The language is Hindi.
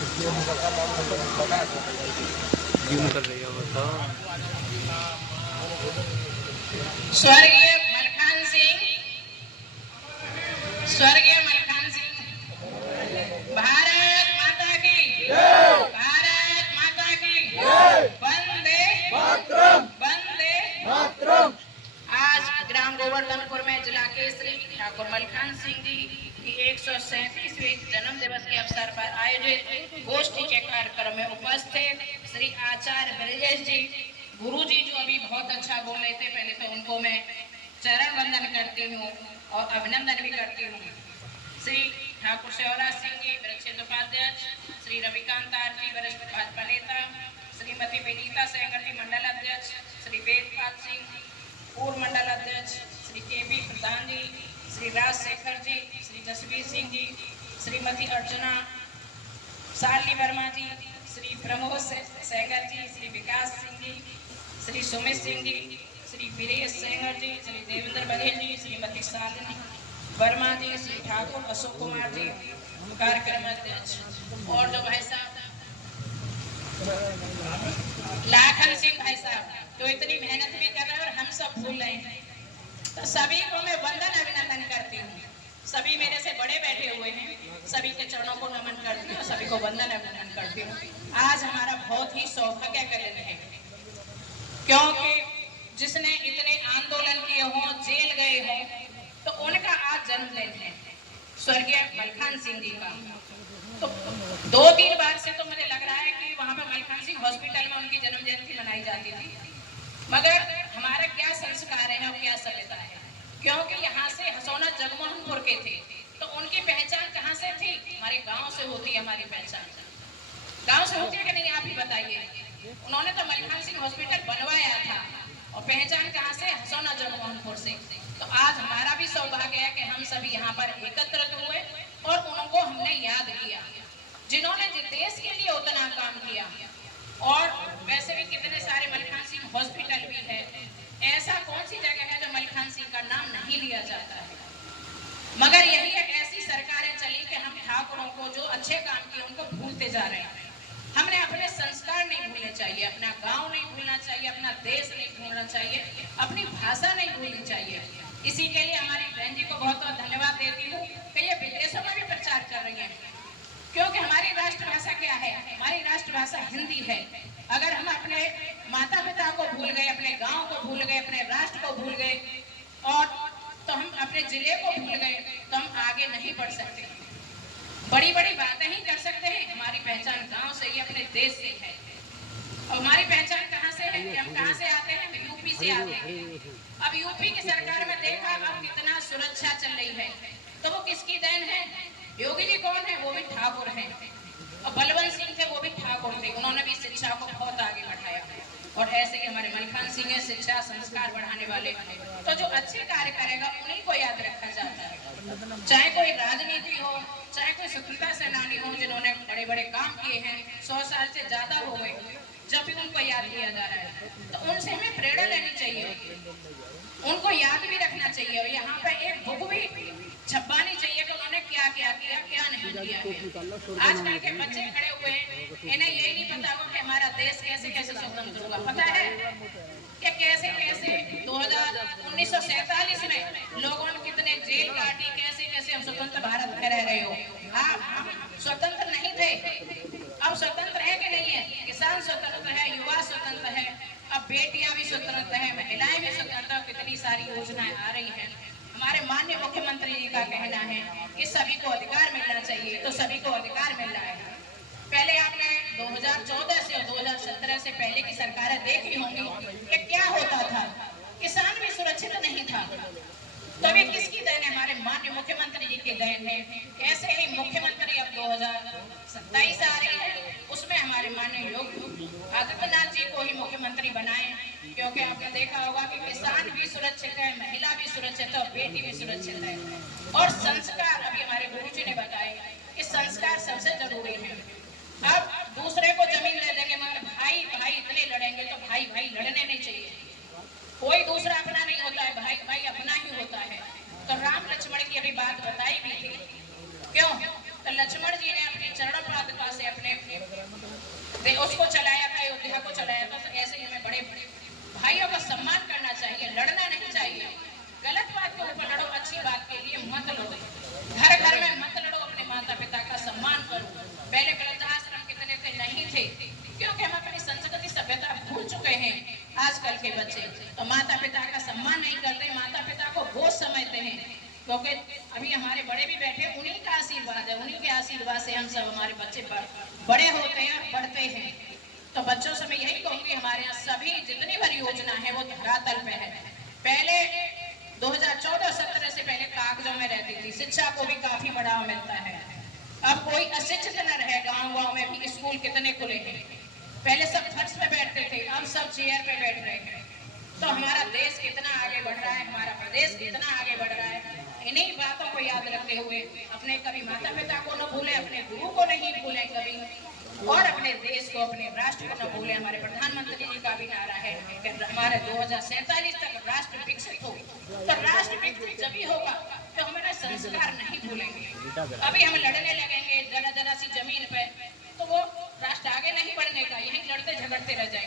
क्यों कर रही हो बताओ। स्वर्गीय मलखान सिंह, स्वर्गीय मलखान सिंह, भारत माता की, भारत माता की, वंदे मातरम, वंदे मातरम। आज ग्राम गोवर्धनपुर में जिला केसरी ठाकुर मलखान सिंह जी की 137वीं जन्म दिवस के अवसर पर आयोजित गोष्ठी के कार्यक्रम में उपस्थित श्री आचार्य ब्रजेश जी, गुरु जी जो अभी बहुत अच्छा बोल रहे थे, पहले तो उनको मैं चरण वंदन करती हूँ और अभिनंदन भी करती हूँ। श्री ठाकुर शिवराज सिंह जी वरिष्ठ उपाध्यक्ष, श्री रविकांत आरती वरिष्ठ भाजपा नेता, श्रीमती विनीता सेंगर जी मंडल अध्यक्ष, श्री वेदपाल सिंह पूर्व मंडल अध्यक्ष, श्री के.पी. प्रधान जी, श्री राजशेखर जी, श्री जसवीर सिंह जी, श्रीमती अर्चना शालिनी वर्मा जी, श्री प्रमोद सेंगर जी, श्री विकास सिंह जी, श्री सुमित सिंह जी, श्री वीरेश सेंगर जी, श्री देवेंद्र बघेल जी, श्रीमती शालिनी वर्मा जी, श्री ठाकुर अशोक कुमार जी कार्यक्रम अध्यक्ष, और जो भाई साहब लाखन सिंह भाई साहब तो इतनी मेहनत भी कर रहे हैं और हम सब भूल रहे हैं, तो सभी को मैं वंदन अभिनंदन करती हूँ। सभी मेरे से बड़े बैठे हुए हैं, सभी के चरणों को नमन करती हूँ, सभी को वंदन अभिनंदन करती हूँ। आज हमारा बहुत ही सौभाग्य का दिन है, क्योंकि जिसने इतने आंदोलन किए हों, जेल गए हों, तो उनका आज जन्मदिन है, स्वर्गीय मलखान सिंह जी का। तो 2-3 बार से तो मुझे लग रहा है कि वहां पर मलखान सिंह हॉस्पिटल में उनकी जन्म जयंती मनाई जाती थी, मगर हमारे क्या संस्कार है और क्या सभ्यता है, क्योंकि यहाँ से हसौना जगमोहनपुर के थे, तो उनकी पहचान कहाँ से थी? हमारे गांव से होती है हमारी पहचान। गांव से होती है कि नहीं, आप ही बताइए। उन्होंने तो मलखान सिंह हॉस्पिटल बनवाया था, और पहचान कहाँ से? हसौना जगमोहनपुर से। तो आज हमारा भी सौभाग्य है कि हम सभी यहाँ पर एकत्रित हुए और उनको हमने याद किया, जिन्होंने देश के लिए उतना काम किया। और वैसे भी कितने सारे मलखान सिंह हॉस्पिटल भी है, ऐसा कौन सी जगह है जो मलखान सिंह का नाम नहीं लिया जाता है। मगर यही एक ऐसी सरकारें चली कि हम ठाकुरों को जो अच्छे काम किए उनको भूलते जा रहे हैं। हमने अपने संस्कार नहीं भूलने चाहिए, अपना गांव नहीं भूलना चाहिए, अपना देश नहीं भूलना चाहिए, अपनी भाषा नहीं भूलनी चाहिए। इसी के लिए हमारी बहन जी को बहुत बहुत धन्यवाद देती हूँ कि ये विदेशों में भी प्रचार कर रही है, क्योंकि हमारी राष्ट्रभाषा क्या है? हमारी राष्ट्रभाषा हिंदी है। अगर हम अपने माता पिता को भूल गए, अपने गांव को भूल गए, अपने राष्ट्र को भूल गए, और तो हम अपने जिले को भूल गए, तो हम आगे नहीं बढ़ सकते। बड़ी बड़ी बातें ही कर सकते हैं, हमारी पहचान गांव से ही, अपने देश से है। और हमारी पहचान कहाँ से है कि हम कहाँ से आते हैं? यूपी से आते हैं। अब यूपी की सरकार में देखा अब कितना सुरक्षा चल रही है, तो वो किसकी देन है? योगी जी कौन है? वो भी ठाकुर हैं। और बलवंत सिंह थे, वो भी ठाकुर थे, उन्होंने भी शिक्षा को बहुत आगे बढ़ाया। और ऐसे ही हमारे मलखान सिंह है, शिक्षा संस्कार बढ़ाने वाले। तो जो अच्छे कार्य करेगा उन्हीं को याद रखा जाता है, चाहे कोई राजनीति हो, चाहे कोई स्वतंत्रता सेनानी हो, जिन्होंने बड़े बड़े काम किए हैं, 100 साल से ज्यादा हो गए, जब भी उनको याद किया जा रहा है तो उनसे हमें प्रेरणा लेनी चाहिए, उनको याद भी रखना चाहिए, और यहाँ पे एक बुक भी छपवानी चाहिए कि उन्होंने क्या क्या किया, क्या नहीं किया है। आजकल के बच्चे खड़े हुए हैं, इन्हें यही नहीं पता हो कि हमारा देश कैसे कैसे स्वतंत्र हुआ। पता है कि कैसे कैसे 1947 में लोगों ने कितने जेल काटी, कैसे कैसे हम स्वतंत्र भारत में रह रहे हो। आप स्वतंत्र नहीं थे, अब स्वतंत्र है कि नहीं है? किसान स्वतंत्र है, युवा स्वतंत्र है, अब बेटियां भी स्वतंत्र है, महिलाएं भी स्वतंत्र, कितनी सारी योजनाएं आ रही हैं। हमारे माननीय मुख्यमंत्री जी का कहना है कि सभी को अधिकार मिलना चाहिए, तो सभी को अधिकार मिल रहा है। पहले आपने 2014 से और 2017 से पहले की सरकारें देखी होंगी कि क्या होता था, किसान भी सुरक्षित नहीं था। तो ये किसकी देन है? हमारे माननीय मुख्यमंत्री जी की देन है। ऐसे ही मुख्यमंत्री अब 2027 आ रही है, उसमें हमारे माननीय योगी आदित्यनाथ जी को ही मुख्यमंत्री बनाए, क्योंकि आपने देखा होगा कि किसान भी सुरक्षित है, महिला भी सुरक्षित है और बेटी भी सुरक्षित है। और संस्कार, अभी हमारे गुरु जी ने बताया कि संस्कार सबसे जरूरी है। अब दूसरे को जमीन ले देंगे, मगर भाई भाई इतने लड़ेंगे तो भाई भाई लड़ने नहीं चाहिए। कोई दूसरा अपना नहीं होता है, भाई भाई अपना ही होता है। तो राम लक्ष्मण की अभी बात बताई भी थी, क्यों? तो लक्ष्मण जी ने अपनी चरण पादुका से अपने उसको चलाया था, अयोध्या को चलाया था। तो ऐसे ही हमें बड़े भाइयों का सम्मान करना चाहिए, लड़ना नहीं चाहिए। गलत बात के ऊपर लड़ो, अच्छी बात के लिए मत लड़ो। घर घर में मत लड़ो, अपने माता पिता का सम्मान करो। पहले वृद्धाश्रम कितने थे, नहीं थे, क्योंकि हम अपनी संस्कृति सभ्यता भूल चुके हैं। आजकल के बच्चे तो माता पिता का सम्मान नहीं करते, माता पिता को बोझ समझते हैं। क्योंकि अभी हमारे बड़े भी बैठे, उन्हीं का आशीर्वाद है, उन्हीं के आशीर्वाद से हम सब, हमारे बच्चे बड़े होते हैं, बढ़ते हैं। तो बच्चों से मैं यही कहूंगी, हमारे यहाँ सभी जितनी भी योजना है वो धरातल पे है। पहले 2014-17 से पहले कागजों में रहती थी, शिक्षा को भी काफी बढ़ावा मिलता है। अब कोई अशिक्षित न रहे, गांव-गांव में भी स्कूल कितने खुले हैं। पहले सब फर्श पे बैठते थे, अब सब चेयर पे बैठ रहे हैं। तो हमारा देश कितना आगे बढ़ रहा है, हमारा प्रदेश कितना आगे बढ़ रहा है। इन्हीं बातों को याद रखते हुए अपने कभी माता पिता को न भूलें, अपने गुरु को नहीं भूलें कभी, और अपने देश को, अपने राष्ट्र को न भूलें। हमारे प्रधानमंत्री जी का भी नारा है कि हमारे 2047 तक राष्ट्र विकसित हो। तो राष्ट्र विकसित जब ही होगा तो हमारे संस्कार नहीं भूलेंगे। अभी हम लड़ने लगेंगे जरा जरा सी जमीन पे, तो वो राष्ट्र आगे नहीं बढ़ने का, यही लड़ते झगड़ते रह जाएंगे।